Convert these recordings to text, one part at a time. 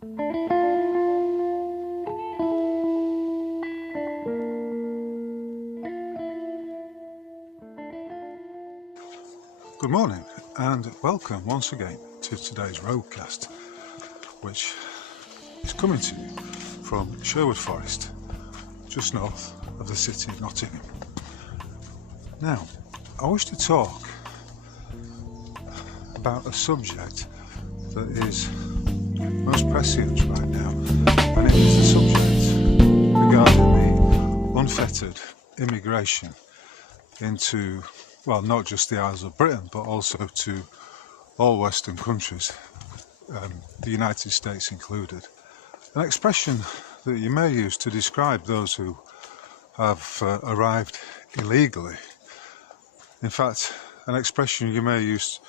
Good morning and welcome once again to today's roadcast, which is coming to you from Sherwood Forest, just north of the city of Nottingham. Now, I wish to talk about a subject that is most prescient right now, and it is the subject regarding the unfettered immigration into, well, not just the Isles of Britain, but also to all Western countries, the United States included. An expression that you may use to describe those who have arrived illegally. In fact, an expression you may use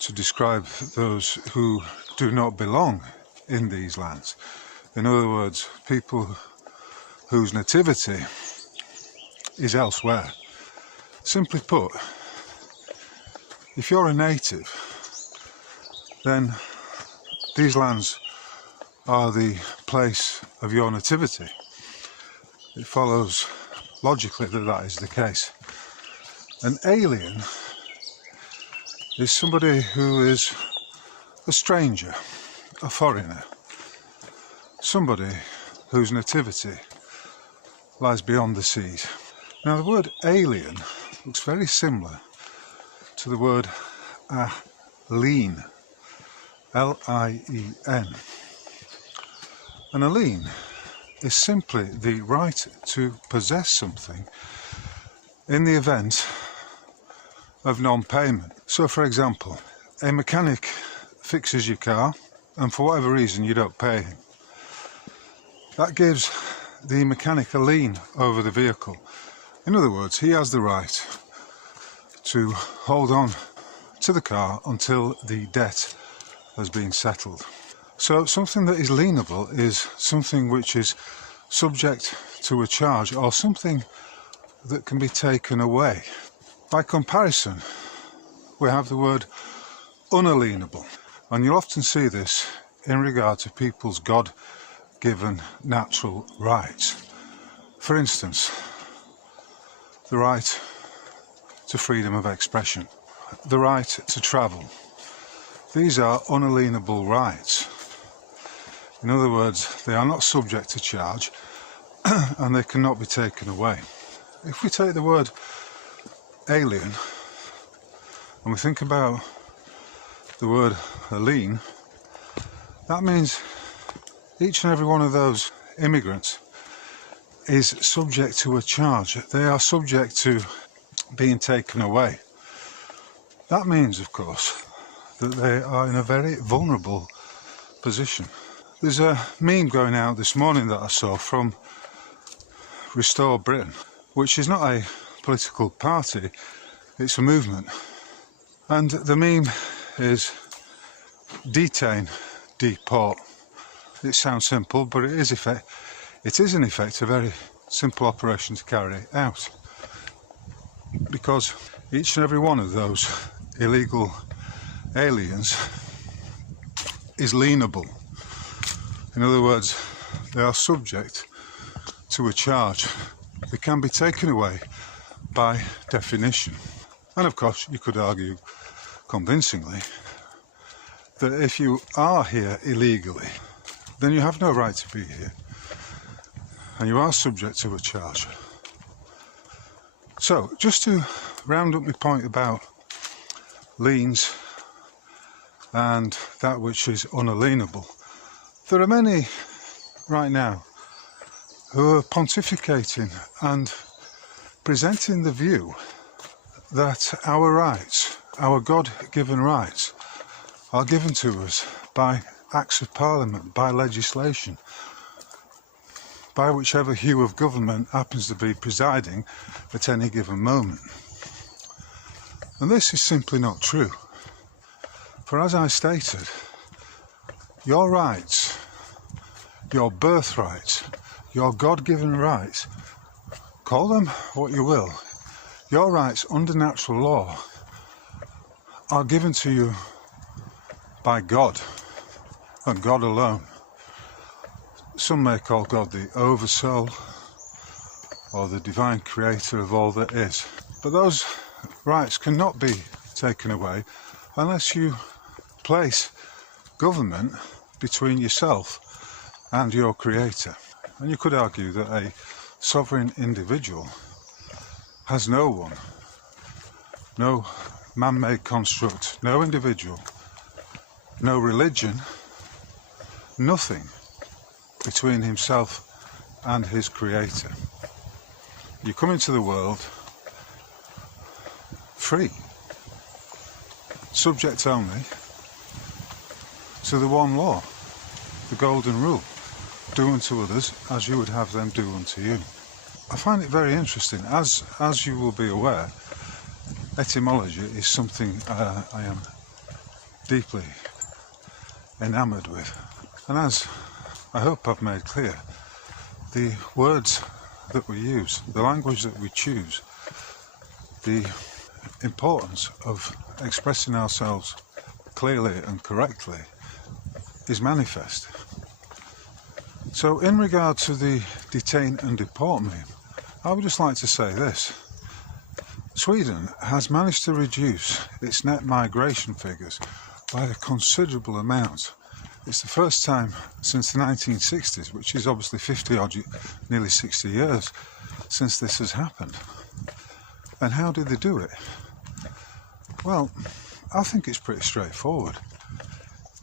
to describe those who do not belong in these lands. In other words, people whose nativity is elsewhere. Simply put, if you're a native, then these lands are the place of your nativity. It follows logically that that is the case. An alien is somebody who is a stranger, a foreigner, somebody whose nativity lies beyond the seas. Now, the word alien looks very similar to the word alien, L-I-E-N. An alien is simply the right to possess something in the event of non-payment. So, for example, a mechanic fixes your car and for whatever reason you don't pay him. That gives the mechanic a lien over the vehicle. In other words, he has the right to hold on to the car until the debt has been settled. So something that is lienable is something which is subject to a charge, or something that can be taken away. By comparison, we have the word unalienable, and you'll often see this in regard to people's God-given natural rights. For instance, the right to freedom of expression, the right to travel. These are unalienable rights. In other words, they are not subject to charge and they cannot be taken away. If we take the word alien and we think about the word alien, that means each and every one of those immigrants is subject to a charge. They are subject to being taken away. That means, of course, that they are in a very vulnerable position. There's a meme going out this morning that I saw from Restore Britain, which is not a political party, it's a movement. And the meme is detain, deport. It sounds simple, but it is in effect a very simple operation to carry out, because each and every one of those illegal aliens is lienable. In other words, they are subject to a charge. They can be taken away by definition. And of course, you could argue convincingly that if you are here illegally, then you have no right to be here, and you are subject to a charge. So, just to round up my point about liens and that which is unalienable, there are many right now who are pontificating and presenting the view that our rights, our God-given rights, are given to us by Acts of Parliament, by legislation, by whichever hue of government happens to be presiding at any given moment. And this is simply not true. For as I stated, your rights, your birthrights, your God-given rights, call them what you will, your rights under natural law are given to you by God and God alone. some may call God the oversoul or the divine creator of all that is. But those rights cannot be taken away unless you place government between yourself and your creator. And you could argue that a sovereign individual has no one, no man-made construct, no individual, no religion, nothing between himself and his creator. You come into the world free, subject only to the one law, the golden rule: do unto others as you would have them do unto you. I find it very interesting. As you will be aware, etymology is something I am deeply enamoured with. And as I hope I've made clear, the words that we use, the language that we choose, the importance of expressing ourselves clearly and correctly is manifest. So in regard to the detain and deport meme, I would just like to say this. Sweden has managed to reduce its net migration figures by a considerable amount. It's the first time since the 1960s, which is obviously 50 odd, nearly 60 years since this has happened. And how did they do it? Well, I think it's pretty straightforward.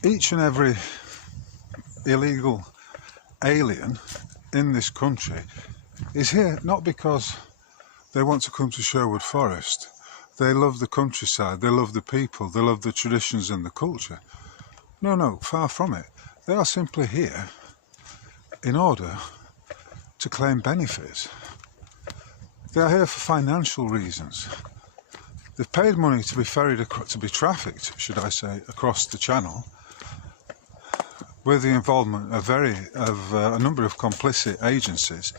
Each and every illegal alien in this country is here not because they want to come to Sherwood Forest. They love the countryside, they love the people, they love the traditions and the culture. No, far from it. They are simply here in order to claim benefits. They are here for financial reasons. They've paid money to be ferried, to be trafficked, should I say, across the channel, with the involvement of a number of complicit agencies.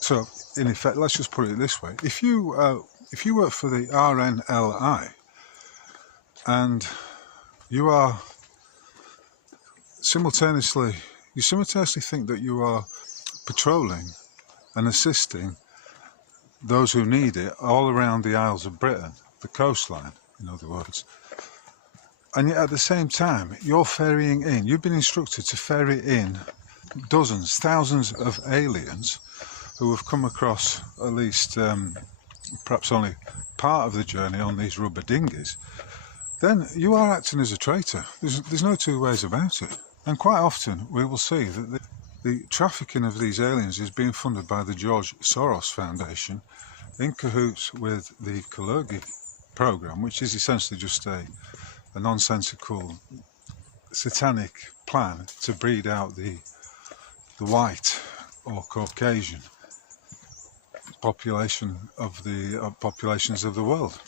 So, in effect, let's just put it this way: if you work for the RNLI and you simultaneously think that you are patrolling and assisting those who need it all around the Isles of Britain, the coastline, in other words, and yet at the same time you're ferrying in, you've been instructed to ferry in dozens, thousands of aliens who have come across at least perhaps only part of the journey on these rubber dinghies, then you are acting as a traitor. There's no two ways about it. And quite often we will see that the trafficking of these aliens is being funded by the George Soros Foundation in cahoots with the Kalergi program, which is essentially just a nonsensical, satanic plan to breed out the white or Caucasian population of the populations of the world.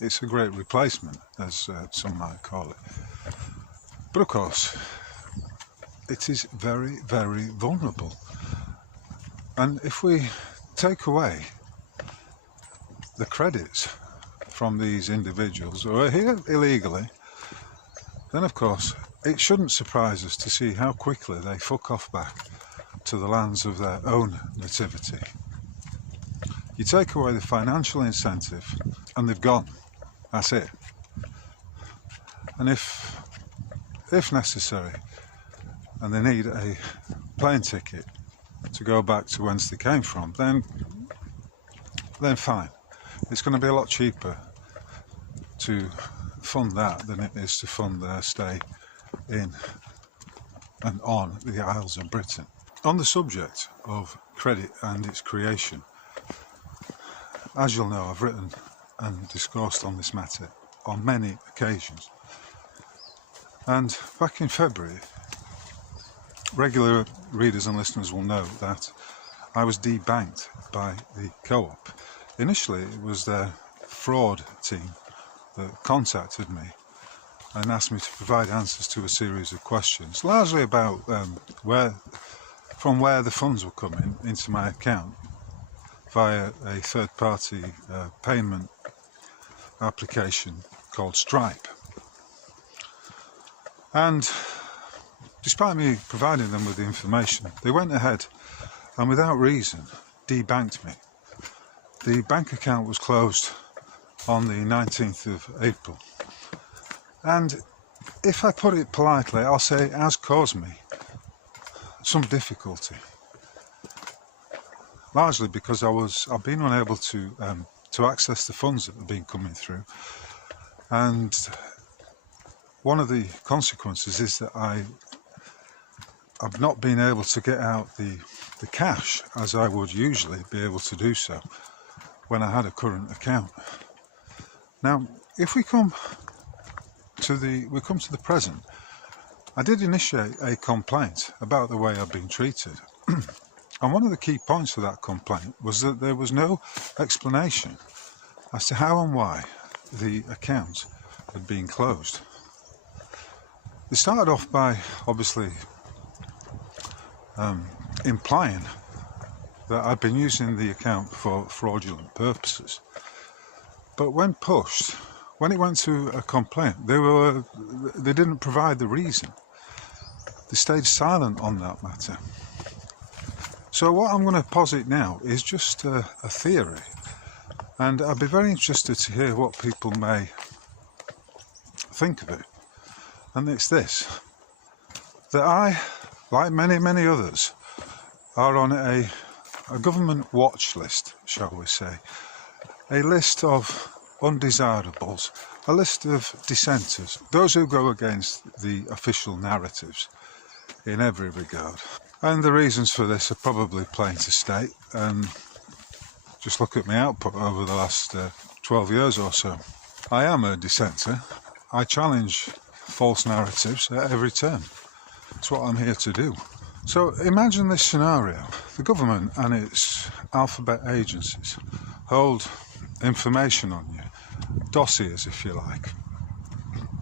It's a great replacement, as some might call it. But of course, it is very, very vulnerable. And if we take away the credits from these individuals who are here illegally, then of course it shouldn't surprise us to see how quickly they fuck off back to the lands of their own nativity. You take away the financial incentive and they've gone. That's it. And if necessary, and they need a plane ticket to go back to whence they came from, then fine. It's going to be a lot cheaper to fund that than it is to fund their stay in and on the Isles of Britain. On the subject of credit and its creation, as you'll know, I've written and discoursed on this matter on many occasions. And back in February, regular readers and listeners will know that I was debanked by the co-op. Initially, it was their fraud team that contacted me and asked me to provide answers to a series of questions, largely about from where the funds were coming into my account via a third-party payment application called Stripe. And despite me providing them with the information, they went ahead and without reason debanked me. The bank account was closed on the 19th of April. And if I put it politely, I'll say it has caused me some difficulty. Largely because I've been unable to access the funds that have been coming through. And one of the consequences is that I've not been able to get out the cash as I would usually be able to do so when I had a current account. Now, if we come to the present, I did initiate a complaint about the way I've been treated. And one of the key points of that complaint was that there was no explanation as to how and why the account had been closed. They started off by obviously implying that I'd been using the account for fraudulent purposes. But when pushed, when it went to a complaint, they didn't provide the reason. They stayed silent on that matter. So what I'm going to posit now is just a theory, and I'd be very interested to hear what people may think of it. And it's this, that I, like many others, are on a government watch list, shall we say, a list of undesirables, a list of dissenters, those who go against the official narratives in every regard. And the reasons for this are probably plain to state. Just look at my output over the last 12 years or so. I am a dissenter. I challenge false narratives at every turn. It's what I'm here to do. So imagine this scenario. The government and its alphabet agencies hold information on you, dossiers if you like,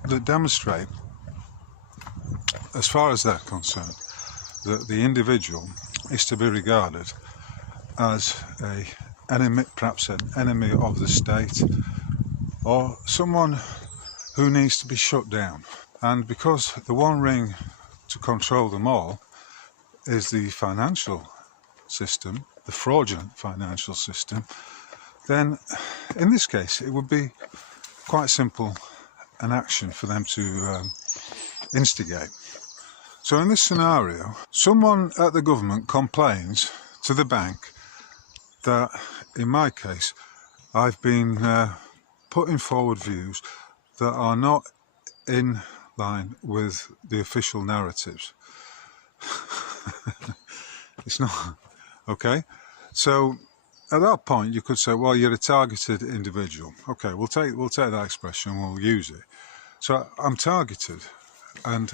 that demonstrate, as far as they're concerned, that the individual is to be regarded as an enemy, perhaps an enemy of the state, or someone who needs to be shut down. And because the one ring to control them all is the financial system, the fraudulent financial system, then in this case it would be quite simple an action for them to instigate. So in this scenario, someone at the government complains to the bank that, in my case, I've been putting forward views that are not in line with the official narratives. It's not, okay? So at that point you could say, well, you're a targeted individual. Okay, we'll take that expression, we'll use it. So I'm targeted, and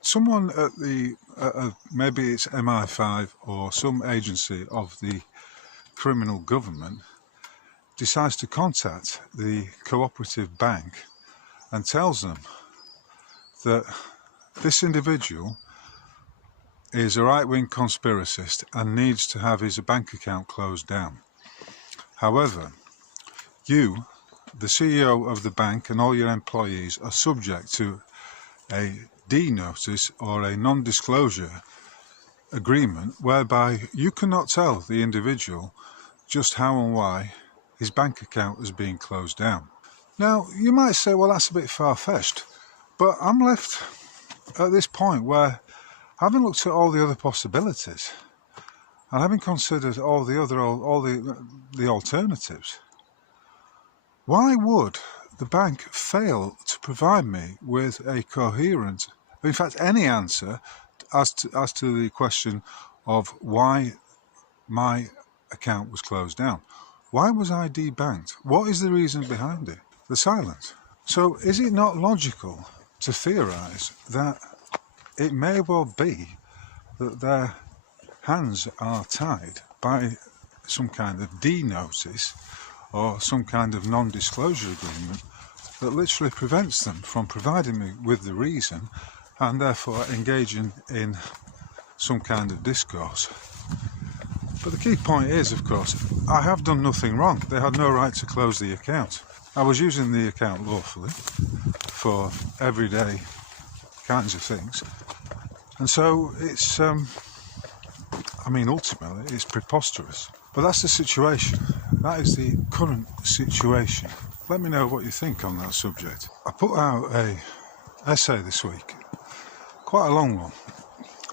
someone at maybe it's MI5 or some agency of the criminal government decides to contact the cooperative bank and tells them that this individual is a right-wing conspiracist and needs to have his bank account closed down. However, you, the CEO of the bank, and all your employees are subject to a D notice or a non-disclosure agreement whereby you cannot tell the individual just how and why his bank account is being closed down. Now, you might say, well, that's a bit far-fetched, but I'm left at this point where, having looked at all the other possibilities and having considered all the alternatives, why would the bank fail to provide me with a coherent, in fact any answer as to the question of why my account was closed down? Why was I debanked? What is the reason behind it? The silence. So is it not logical to theorise that it may well be that their hands are tied by some kind of D notice or some kind of non-disclosure agreement that literally prevents them from providing me with the reason and therefore engaging in some kind of discourse? But the key point is, of course, I have done nothing wrong. They had no right to close the account. I was using the account lawfully for everyday kinds of things, And so it's, ultimately it's preposterous. But that's the situation. That is the current situation. Let me know what you think on that subject. I put out a essay this week, quite a long one,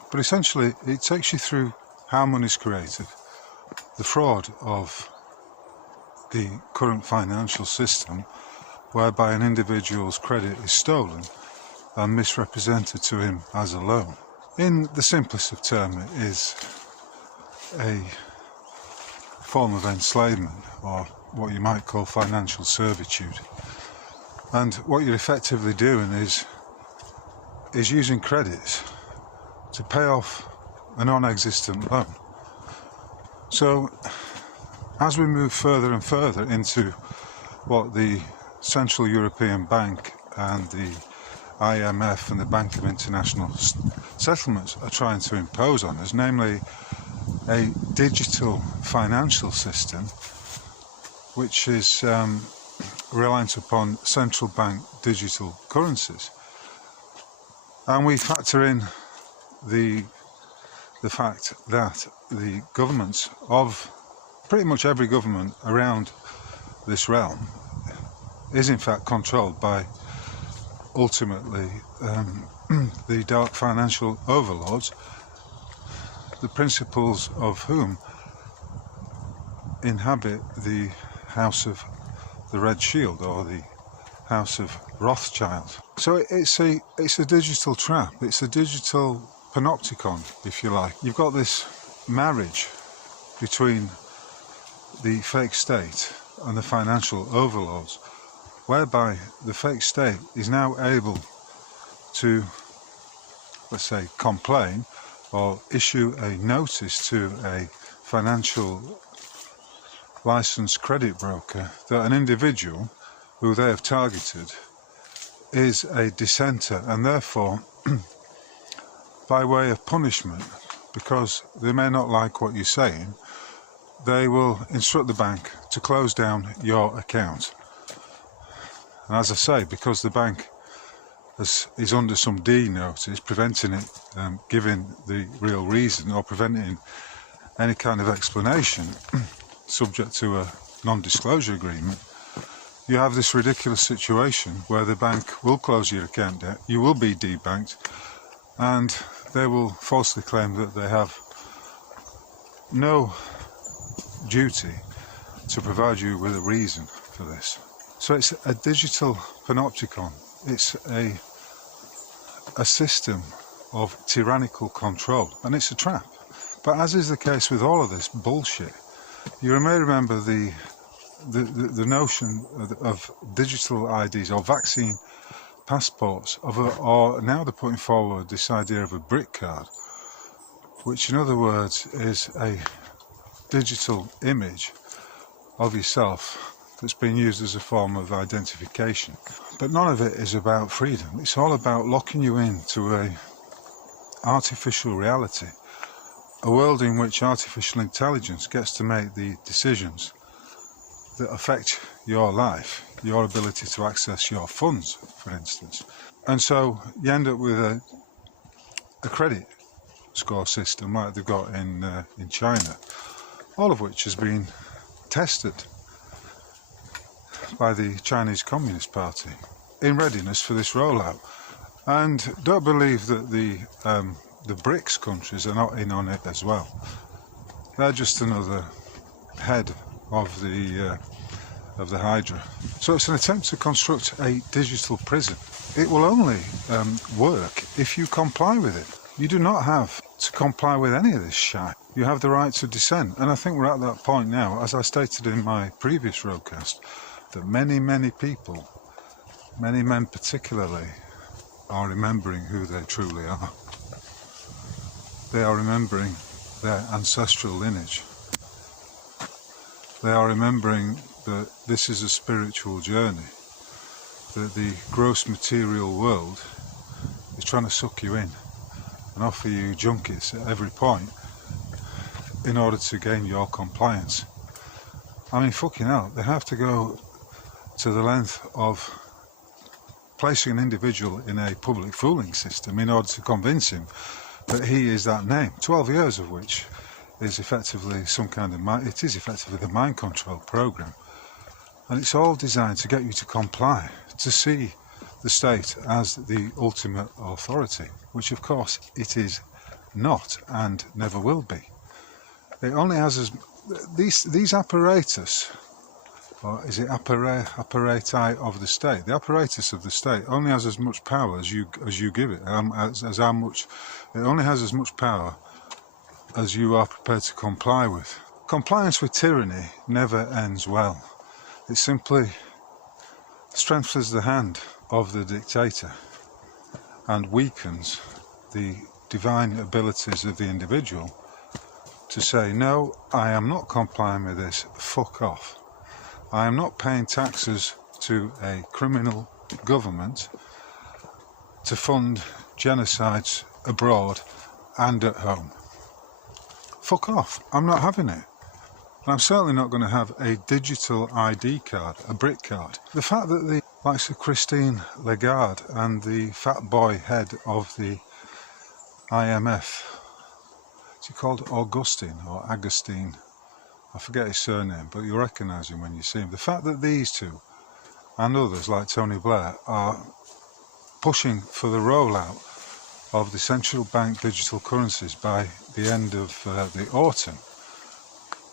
but essentially it takes you through how money is created, the fraud of the current financial system, whereby an individual's credit is stolen and misrepresented to him as a loan. In the simplest of terms, it is a form of enslavement, or what you might call financial servitude. And what you're effectively doing is using credits to pay off a non-existent loan. So as we move further and further into what the Central European Bank and the IMF and the Bank of International Settlements are trying to impose on us, namely a digital financial system which is reliant upon central bank digital currencies. And we factor in the fact that the governments of pretty much every government around this realm is in fact controlled by ultimately the dark financial overlords, the principals of whom inhabit the House of the Red Shield, or the House of Rothschild. So it's a digital trap, it's a digital panopticon, if you like. You've got this marriage between the fake state and the financial overlords, whereby the fake state is now able to, let's say, complain or issue a notice to a financial licensed credit broker that an individual who they have targeted is a dissenter, and therefore by way of punishment, because they may not like what you're saying, they will instruct the bank to close down your account. And as I say, because the bank is under some D notice preventing it giving the real reason or preventing any kind of explanation subject to a non-disclosure agreement, you have this ridiculous situation where the bank will close your account down, you will be debanked, and they will falsely claim that they have no duty to provide you with a reason for this. So it's a digital panopticon. It's a system of tyrannical control, and it's a trap. But as is the case with all of this bullshit, you may remember the notion of digital IDs or vaccine passports, or now they're putting forward this idea of a brick card, which in other words is a digital image of yourself that's been used as a form of identification. But none of it is about freedom. It's all about locking you into a artificial reality, a world in which artificial intelligence gets to make the decisions that affect your life, your ability to access your funds, for instance. And so you end up with a credit score system like they've got in China, all of which has been tested by the Chinese Communist Party in readiness for this rollout. And don't believe that the BRICS countries are not in on it as well. They're just another head of the Hydra. So it's an attempt to construct a digital prison. It will only work if you comply with it. You do not have to comply with any of this shit. You have the right to dissent. And I think we're at that point now, as I stated in my previous roadcast, that many people, many men particularly, are remembering who they truly are. They are remembering their ancestral lineage. They are remembering that this is a spiritual journey, that the gross material world is trying to suck you in and offer you junkets at every point in order to gain your compliance. I mean, fucking hell, they have to go to the length of placing an individual in a public fooling system in order to convince him that he is that name. 12 years of which is effectively some kind of it is effectively the mind control program, and it's all designed to get you to comply, to see the state as the ultimate authority, which of course it is not and never will be. It only has as these apparatus, or is it apparati of the state? The apparatus of the state only has as much power as you give it, as how much. It only has as much power as you are prepared to comply with. Compliance with tyranny never ends well. It simply strengthens the hand of the dictator and weakens the divine abilities of the individual to say, no, I am not complying with this, fuck off. I am not paying taxes to a criminal government to fund genocides abroad and at home. Fuck off, I'm not having it. And I'm certainly not going to have a digital ID card, a brick card. The fact that the likes of Christine Lagarde and the fat boy head of the IMF, is he called Augustine or Agustin? I forget his surname, but you'll recognise him when you see him. The fact that these two and others like Tony Blair are pushing for the rollout of the central bank digital currencies by the end of the autumn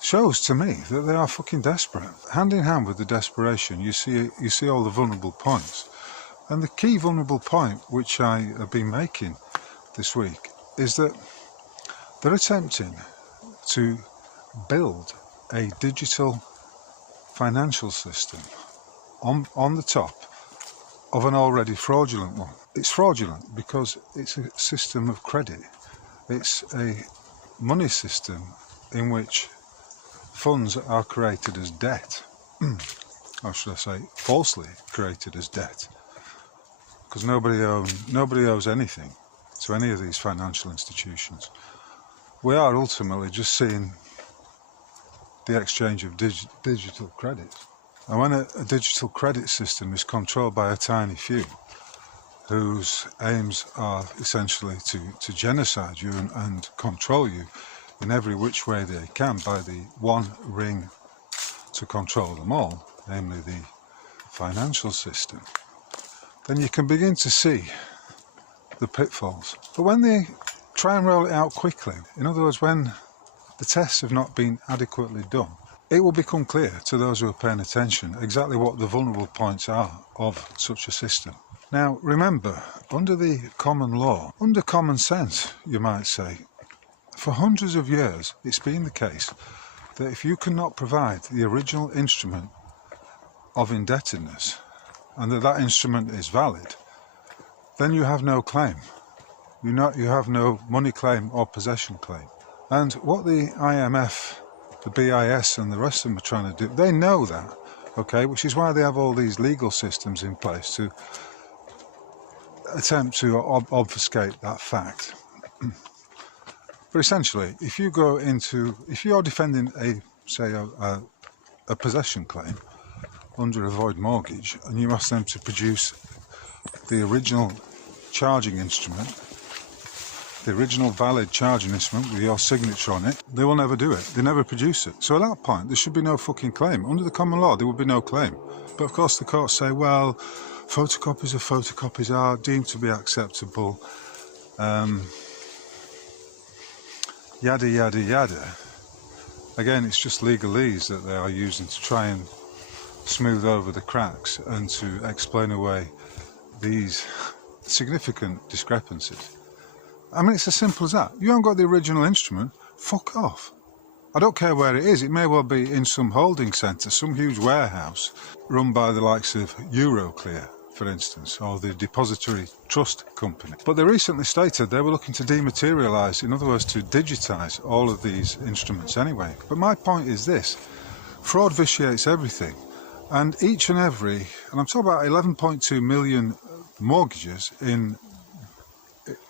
shows to me that they are fucking desperate. Hand in hand with the desperation, you see all the vulnerable points. And the key vulnerable point which I have been making this week is that they're attempting to build a digital financial system on the top of an already fraudulent one. It's fraudulent because it's a system of credit. It's a money system in which funds are created as debt, or should I say falsely created as debt, because nobody owes anything to any of these financial institutions. We are ultimately just seeing the exchange of digital credit. And when a digital credit system is controlled by a tiny few whose aims are essentially to genocide you and control you in every which way they can by the one ring to control them all, namely the financial system, then you can begin to see the pitfalls. But when they try and roll it out quickly, in other words, when the tests have not been adequately done, it will become clear to those who are paying attention exactly what the vulnerable points are of such a system. Now, remember, under the common law, under common sense, you might say, for hundreds of years, it's been the case that if you cannot provide the original instrument of indebtedness, and that instrument is valid, then you have no claim. You have no money claim or possession claim. And what the IMF, the BIS and the rest of them are trying to do, they know that, okay, which is why they have all these legal systems in place to attempt to obfuscate that fact. But essentially, if you are defending a possession claim under a void mortgage, and you ask them to produce the original charging instrument, the original valid charging instrument with your signature on it, they will never do it. They never produce it. So at that point, there should be no fucking claim. Under the common law, there would be no claim. But of course, the courts say, well, photocopies of photocopies are deemed to be acceptable. Yada, yada, yada. Again, it's just legalese that they are using to try and smooth over the cracks and to explain away these significant discrepancies. I mean, it's as simple as that. You haven't got the original instrument, fuck off. I don't care where it is. It may well be in some holding centre, some huge warehouse run by the likes of Euroclear, for instance, or the Depository Trust Company. But they recently stated they were looking to dematerialise, in other words, to digitise all of these instruments anyway. But my point is this: fraud vitiates everything. And each and every, and I'm talking about 11.2 million mortgages in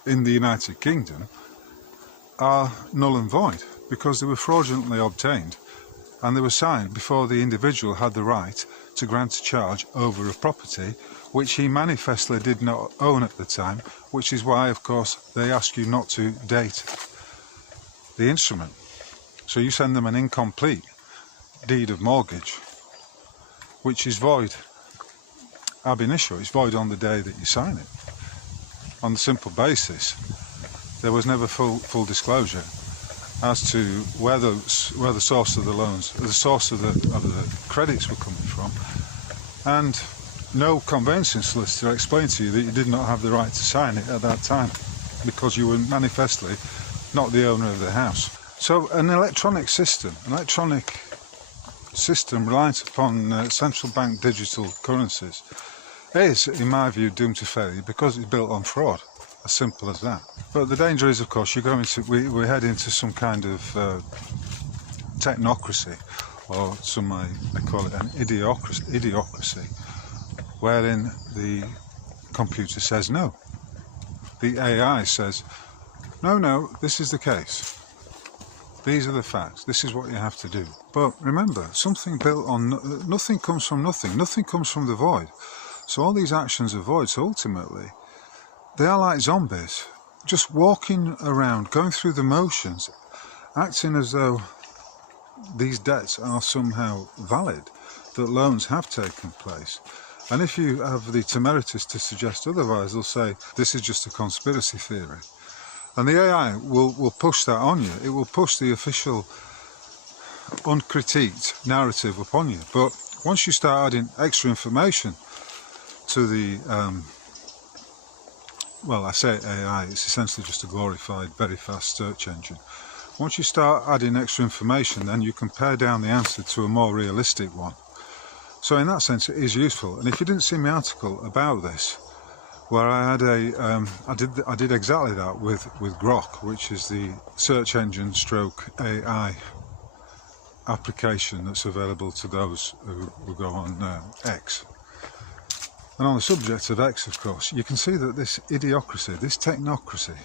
the United Kingdom, are null and void because they were fraudulently obtained and they were signed before the individual had the right to grant a charge over a property which he manifestly did not own at the time, which is why, of course, they ask you not to date the instrument. So you send them an incomplete deed of mortgage, which is void ab initio. It's void on the day that you sign it. On the simple basis, there was never full disclosure as to where the source of the loans, the source of the credits were coming from, and no conveyancing solicitor explained to you that you did not have the right to sign it at that time because you were manifestly not the owner of the house. So an electronic system reliant upon central bank digital currencies is, in my view, doomed to failure because it's built on fraud. As simple as that. But the danger is, of course, we head into some kind of technocracy, or some might call it an idiocracy, wherein the computer says no. The AI says, no, this is the case. These are the facts. This is what you have to do. But remember, something built on nothing comes from nothing. Nothing comes from the void. So all these actions are void. So ultimately, they are like zombies, just walking around, going through the motions, acting as though these debts are somehow valid, that loans have taken place. And if you have the temerities to suggest otherwise, they'll say, this is just a conspiracy theory. And the AI will push that on you. It will push the official, uncritiqued narrative upon you. But once you start adding extra information to the well, I say AI, it's essentially just a glorified, very fast search engine. Once you start adding extra information, then you can pare down the answer to a more realistic one. So in that sense, it is useful. And if you didn't see my article about this, where I had I did exactly that with Grok, which is the search engine stroke AI application that's available to those who go on X. And on the subject of X, of course, you can see that this idiocracy, this technocracy,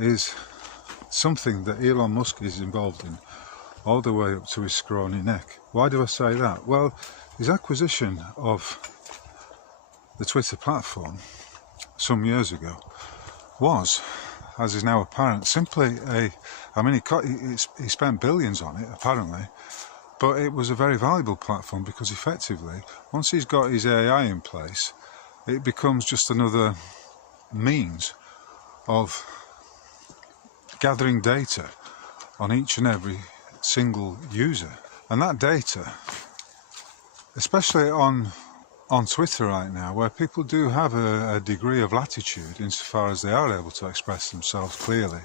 is something that Elon Musk is involved in all the way up to his scrawny neck. Why do I say that? Well, his acquisition of the Twitter platform some years ago was, as is now apparent, simply he spent billions on it, apparently, but it was a very valuable platform because effectively, once he's got his AI in place, it becomes just another means of gathering data on each and every single user. And that data, especially on Twitter right now, where people do have a degree of latitude insofar as they are able to express themselves clearly.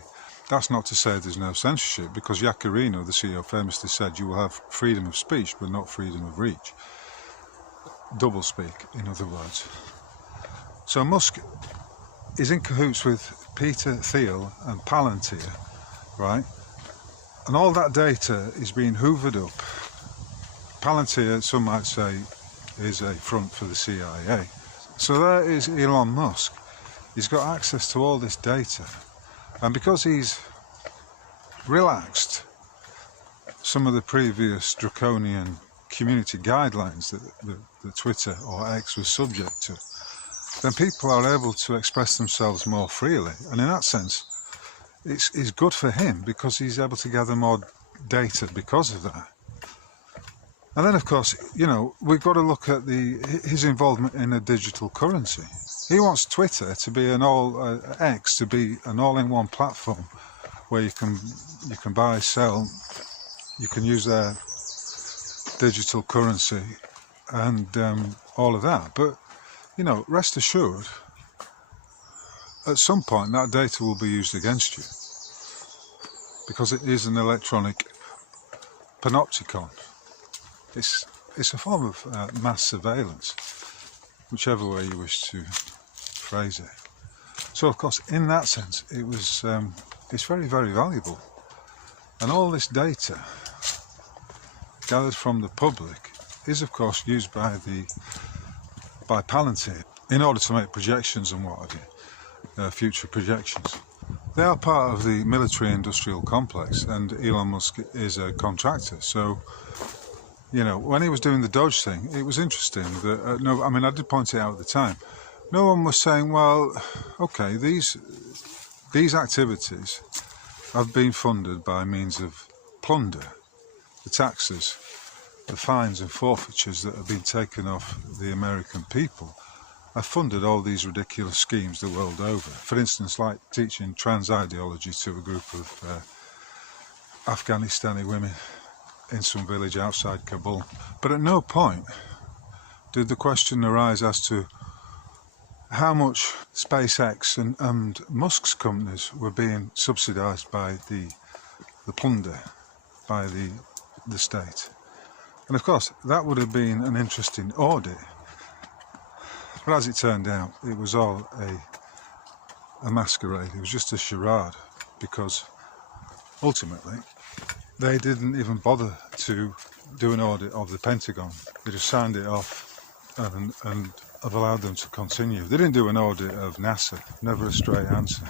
That's not to say there's no censorship, because Yacarino, the CEO, famously said you will have freedom of speech but not freedom of reach. Double speak, in other words. So Musk is in cahoots with Peter Thiel and Palantir, right? And all that data is being hoovered up. Palantir, some might say, is a front for the CIA. So there is Elon Musk. He's got access to all this data. And because he's relaxed some of the previous draconian community guidelines that Twitter or X was subject to, then people are able to express themselves more freely. And in that sense, it's good for him because he's able to gather more data because of that. And then, of course, you know, we've got to look at his involvement in a digital currency. He wants Twitter to be X to be an all-in-one platform where you can buy, sell, you can use their digital currency and all of that. But you know, rest assured, at some point that data will be used against you because it is an electronic panopticon. It's a form of mass surveillance, whichever way you wish to phrase it. So, of course, in that sense, it's very, very valuable. And all this data gathered from the public is, of course, used by Palantir in order to make projections and what have you, future projections. They are part of the military-industrial complex, and Elon Musk is a contractor. So, you know, when he was doing the Doge thing, it was interesting that, no, I mean, I did point it out at the time. No one was saying, well, okay, these activities have been funded by means of plunder, the taxes, the fines and forfeitures that have been taken off the American people have funded all these ridiculous schemes the world over. For instance, like teaching trans ideology to a group of Afghanistani women in some village outside Kabul. But at no point did the question arise as to how much SpaceX and Musk's companies were being subsidised by the plunder, by the state. And of course, that would have been an interesting audit. But as it turned out, it was all a masquerade. It was just a charade, because ultimately they didn't even bother to do an audit of the Pentagon. They just signed it off and have allowed them to continue. They didn't do an audit of NASA, never a straight answer.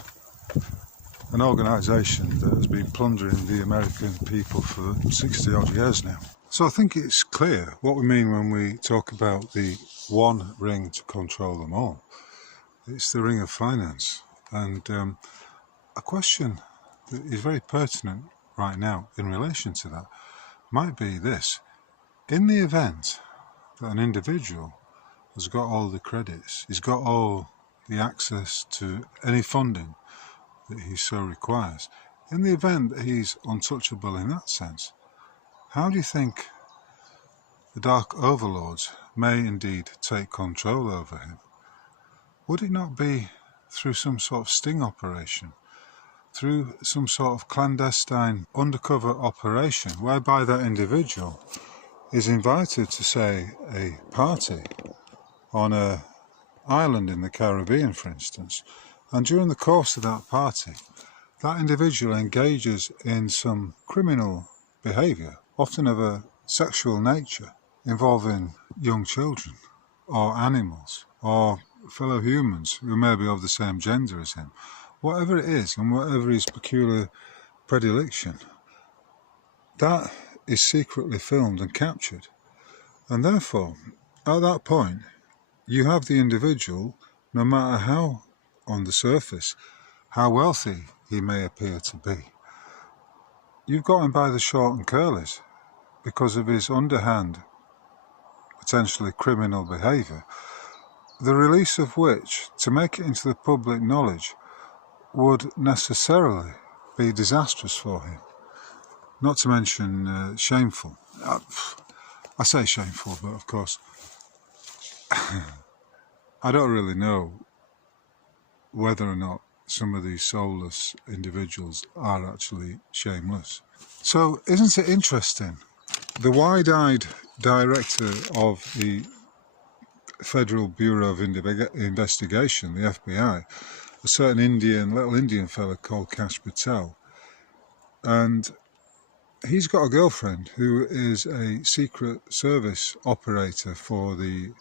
An organisation that has been plundering the American people for 60 odd years now. So I think it's clear what we mean when we talk about the one ring to control them all. It's the ring of finance. And a question that is very pertinent right now in relation to that might be this. In the event that an individual has got all the credits, he's got all the access to any funding that he so requires, in the event that he's untouchable in that sense, how do you think the dark overlords may indeed take control over him? Would it not be through some sort of sting operation, through some sort of clandestine undercover operation, whereby that individual is invited to, say, a party on an island in the Caribbean, for instance, and during the course of that party, that individual engages in some criminal behaviour, often of a sexual nature, involving young children, or animals, or fellow humans who may be of the same gender as him. Whatever it is, and whatever his peculiar predilection, that is secretly filmed and captured. And therefore, at that point, you have the individual, no matter how, on the surface, how wealthy he may appear to be. You've got him by the short and curlies because of his underhand, potentially criminal behaviour, the release of which, to make it into the public knowledge, would necessarily be disastrous for him. Not to mention shameful. I say shameful, but of course, I don't really know whether or not some of these soulless individuals are actually shameless. So isn't it interesting? The wide-eyed director of the Federal Bureau of Investigation, the FBI, a certain little Indian fella called Kash Patel, and he's got a girlfriend who is a secret service operator for the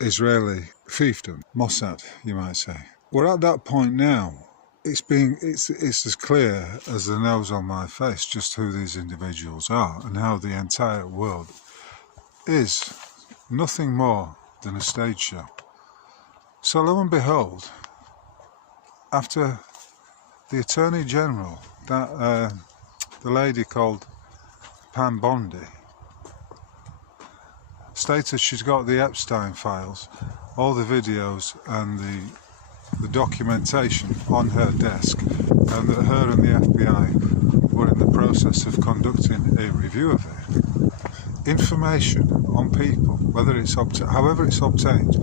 Israeli fiefdom, Mossad, you might say. We're at that point now. It's as clear as the nose on my face just who these individuals are and how the entire world is nothing more than a stage show. So lo and behold, after the Attorney General, the lady called Pam Bondi, stated she's got the Epstein files, all the videos and the documentation on her desk, and that her and the FBI were in the process of conducting a review of it. Information on people, whether it's however it's obtained,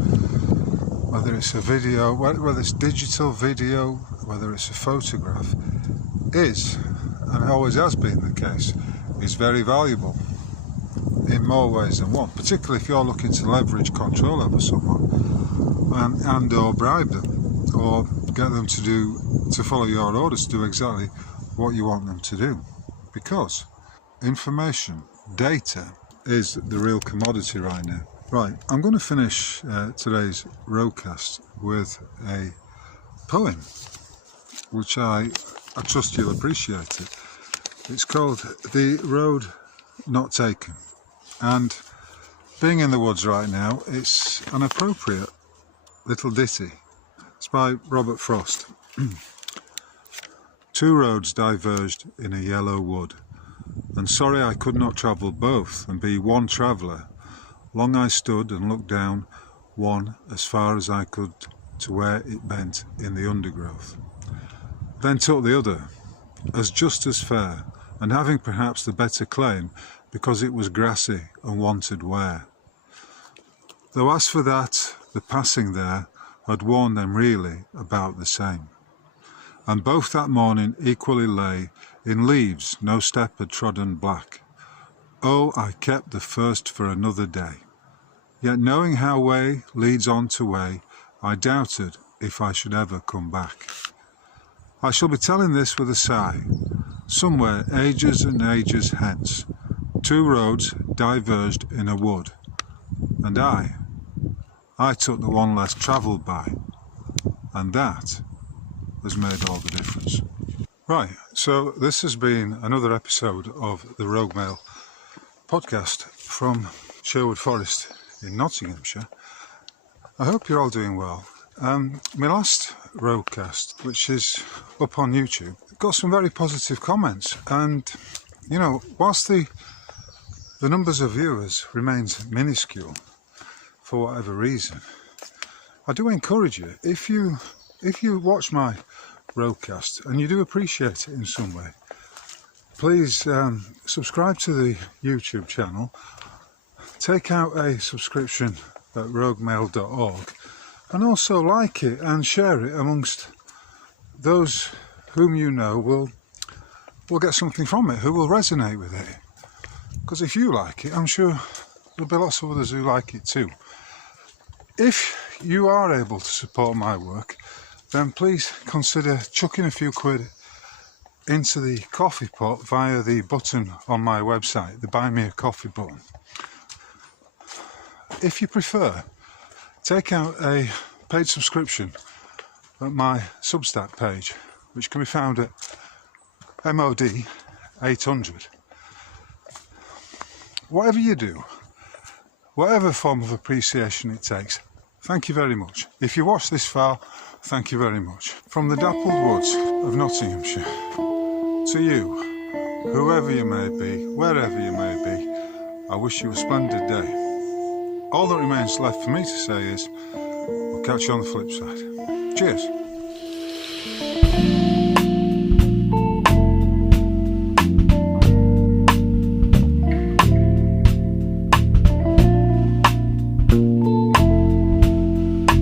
whether it's a video, whether it's digital video, whether it's a photograph, is, and always has been the case, is very valuable in more ways than one, particularly if you're looking to leverage control over someone and or bribe them, or get them to follow your orders, to do exactly what you want them to do. Because information, data, is the real commodity right now. Right, I'm going to finish today's roadcast with a poem. which I trust you'll appreciate it. It's called The Road Not Taken, and being in the woods right now, it's an appropriate little ditty. It's by Robert Frost. Two roads diverged in a yellow wood, and sorry I could not travel both and be one traveller. Long I stood and looked down one as far as I could to where it bent in the undergrowth. Then took the other, as just as fair, and having perhaps the better claim, because it was grassy and wanted wear. Though as for that, the passing there had warned them really about the same. And both that morning equally lay in leaves no step had trodden black. Oh, I kept the first for another day. Yet knowing how way leads on to way, I doubted if I should ever come back. I shall be telling this with a sigh. Somewhere ages and ages hence, two roads diverged in a wood, and I took the one less travelled by, and that has made all the difference. Right, so this has been another episode of the Rogue Mail podcast from Sherwood Forest in Nottinghamshire. I hope you're all doing well. My last Roguecast, which is up on YouTube, got some very positive comments, and you know, whilst the numbers of viewers remains minuscule for whatever reason, I do encourage you, if you watch my Roguecast and you do appreciate it in some way, please subscribe to the YouTube channel, take out a subscription at roguemail.org, and also like it and share it amongst those whom you know will get something from it, who will resonate with it. Because if you like it, I'm sure there'll be lots of others who like it too. If you are able to support my work, then please consider chucking a few quid into the coffee pot via the button on my website, the Buy Me a Coffee button. If you prefer, take out a paid subscription at my Substack page, which can be found at MOD 800. Whatever you do, whatever form of appreciation it takes, thank you very much. If you watched this far, thank you very much. From the dappled woods of Nottinghamshire to you, whoever you may be, wherever you may be, I wish you a splendid day. All that remains left for me to say is, we'll catch you on the flip side. Cheers.